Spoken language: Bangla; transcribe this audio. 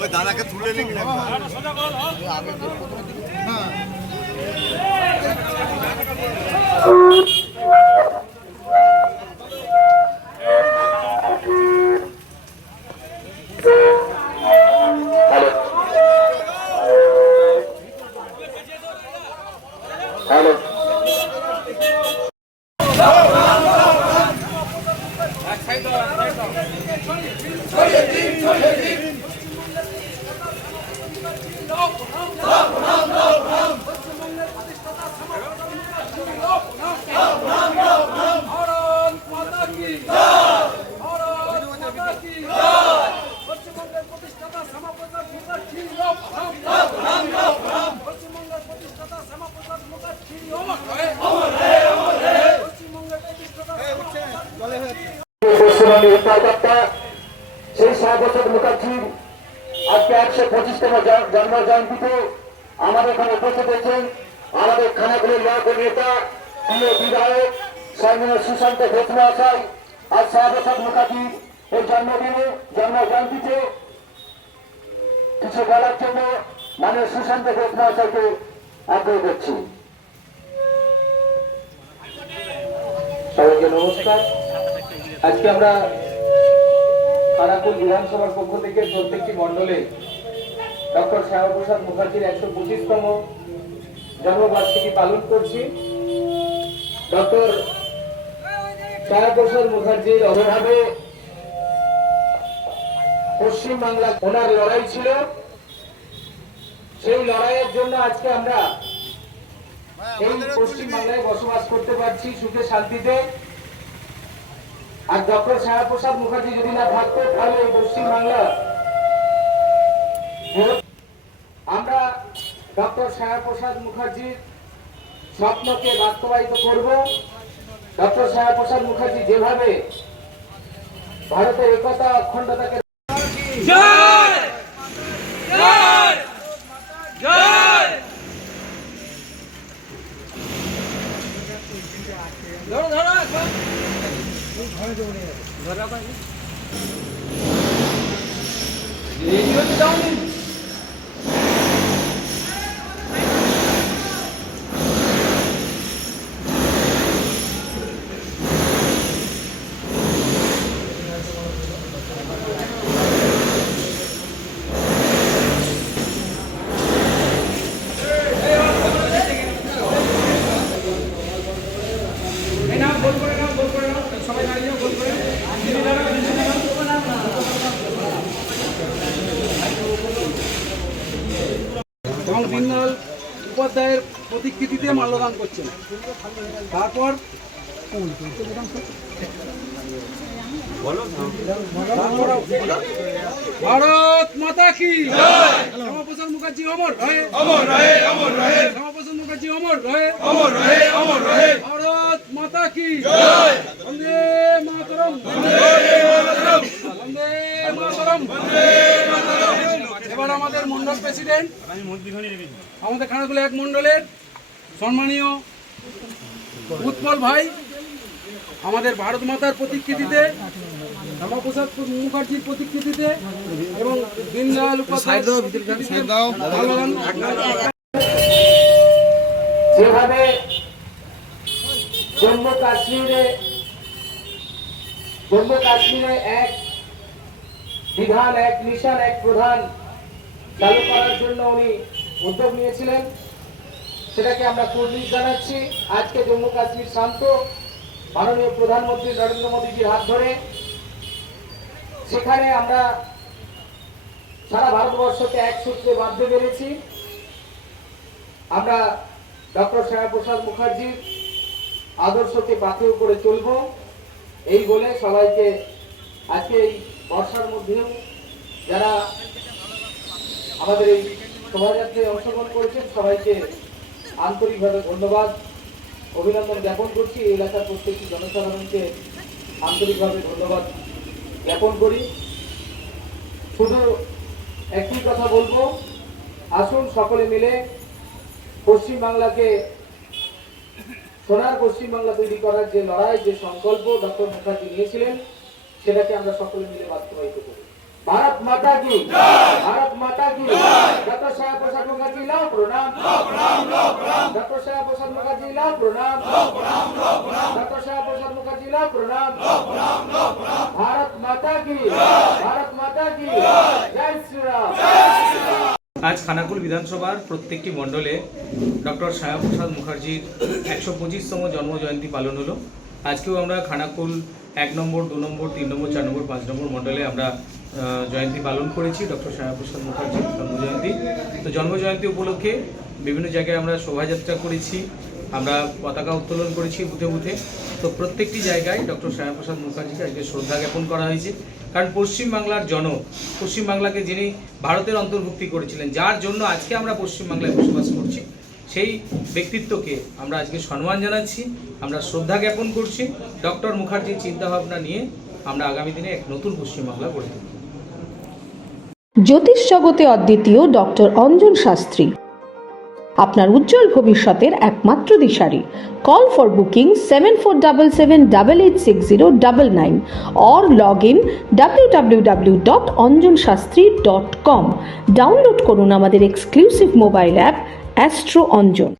ওই দাদাকে তুলে নিন সেই 100 বছর মুখার্জির আজকে 125তম জন্ম জয়ন্তীতে আমাদের এখানে উপস্থিত হয়েছেন আমাদের খানাগুলির লোক নেতা প্রিয় বিধায়ক স্বর্ণীয় সুশান্ত ঘোষ মহাশয়। আজ 100 বছর মুখার্জির এই জন্মদিনে জন্ম জয়ন্তীতে কিছু বলার জন্য মাননীয় সুশান্ত ঘোষ মহাশয়কে আগ্রহ করছি। সবাইকে নমস্কার। আজকে আমরা খানাকুল বিধানসভার পক্ষ থেকে প্রত্যেকটি মন্ডলে ডক্টর শ্যামাপ্রসাদ মুখার্জির 125তম জন্মবার্ষিকী পালন করছি। ডক্টর শ্যামাপ্রসাদ মুখার্জির অভাবে পশ্চিমবাংলা ওনার লড়াই ছিল, সেই লড়াইয়ের জন্য আজকে আমরা এই পশ্চিমবাংলায় বসবাস করতে পারছি সুখে শান্তিতে। আর ডক্টর শ্যামাপ্রসাদ মুখার্জি যদি না থাকতো তাহলে এই পশ্চিমবাংলা আমরা ডক্টর শ্যামাপ্রসাদ মুখার্জির স্বপ্নকে বাস্তবায়িত করব। ডক্টর শ্যামাপ্রসাদ মুখার্জি যেভাবে ভারতের একতা অখণ্ডতাকে দীনদয়াল উপাধ্যায়ের প্রতিকৃতিতে মাল্যদান করছেন। তারপর ভারত মাতা কি, শ্যামাপ্রসাদ মুখার্জি অমর রহে, অমর রহে, অমর রহে, শ্যামাপ্রসাদ মুখার্জি অমর রহে, অমর রহে, অমর রহে, ভারত মাতা কি জয়, বন্দে মাতরম, বন্দে মাতরম, বন্দে মাতরম, বন্দে মাতরম। এবার আমাদের মন্ডল প্রেসিডেন্ট আমাদের খানাকুল 1 মন্ডলের সম্মানীয় উৎপল ভাই আমাদের ভারত মাতার প্রতিকৃতিতে, শ্যামাপ্রসাদ মুখার্জির প্রতিকৃতিতে এবং দীনদয়াল উপাধ্যায় যেভাবে জম্মু কাশ্মীরে এক বিধান, এক মিশন, এক প্রধান চালু করার জন্য উনি উদ্যোগ নিয়েছিলেন, সেটাকে আমরা কুর্নিশ জানাচ্ছি। আজকে জম্মু কাশ্মীর শান্ত, মাননীয় প্রধানমন্ত্রী নরেন্দ্র মোদীজির হাত ধরে সেখানে আমরা সারা ভারতবর্ষকে এক সূত্রে বাঁধতে পেরেছি। আমরা ডক্টর শ্যামাপ্রসাদ মুখার্জির আদর্শকে পাথেয় করে চলব এই বলে সবাইকে আজকে এই বর্ষার মধ্যেও যারা আমাদের এই শোভাযাত্রায় অংশগ্রহণ করেছেন সবাইকে আন্তরিকভাবে ধন্যবাদ, অভিনন্দন জ্ঞাপন করছি। এই এলাকার প্রত্যেকটি জনসাধারণকে আন্তরিকভাবে ধন্যবাদ জ্ঞাপন করি। শুধু একটি কথা বলবো, আসুন সকলে মিলে পশ্চিমবাংলাকে সোনার পশ্চিমবাংলা তৈরি করার যে লড়াই, যে সংকল্প ডক্টর মুখার্জি নিয়েছিলেন, সেটাকে আমরা সকলে মিলে বাস্তবায়িত করি। ভারত মাতা কি, ভারত মাতা কি। ডক্টর শ্যামাপ্রসাদ মুখার্জি লাও প্রণাম, ডক্টর শ্যামাপ্রসাদ মুখার্জি লাও প্রণাম, ডক্টর শ্যামাপ্রসাদ মুখার্জি লাও প্রণাম। ভারত মাতা কি, ভারত মাতা কি, জয় শ্রীরাম। আজ খানাকুল বিধানসভার প্রত্যেকটি মণ্ডলে ডক্টর শ্যামাপ্রসাদ মুখার্জির 125তম জন্মজয়ন্তী পালন হলো। আজকেও আমরা খানাকুল 1 নম্বর, 2 নম্বর, 3 নম্বর, 4 নম্বর, 5 নম্বর মণ্ডলে আমরা জয়ন্তী পালন করেছি ডক্টর শ্যামাপ্রসাদ মুখার্জির জন্মজয়ন্তী। তো জন্মজয়ন্তী উপলক্ষে বিভিন্ন জায়গায় আমরা শোভাযাত্রা করেছি, আমরা পতাকা উত্তোলন করেছি বুথে বুথে। তো প্রত্যেকটি জায়গায় ডক্টর শ্যামাপ্রসাদ মুখার্জিকে আজকে শ্রদ্ধা জ্ঞাপন করা হয়েছে। কারণ পশ্চিমবাংলার পশ্চিমবাংলাকে যিনি ভারতের অন্তর্ভুক্তি করেছিলেন, যার জন্য আজকে আমরা পশ্চিমবাংলায় বসবাস করছি, সেই ব্যক্তিত্বকে আমরা আজকে সম্মান জানাচ্ছি, আমরা শ্রদ্ধা জ্ঞাপন করছি। ডক্টর মুখার্জির চিন্তাভাবনা নিয়ে আমরা আগামী দিনে এক নতুন পশ্চিমবাংলা গড়ে তুলব। জ্যোতিষ জগতে অদ্বিতীয় ডক্টর অঞ্জন শাস্ত্রী আপনার উজ্জ্বল ভবিষ্যতের একমাত্র দিশারি। Call for booking 7477886099 or log in www.anjanshastri.com। Download করুন আমাদের exclusive mobile app Astro Anjan.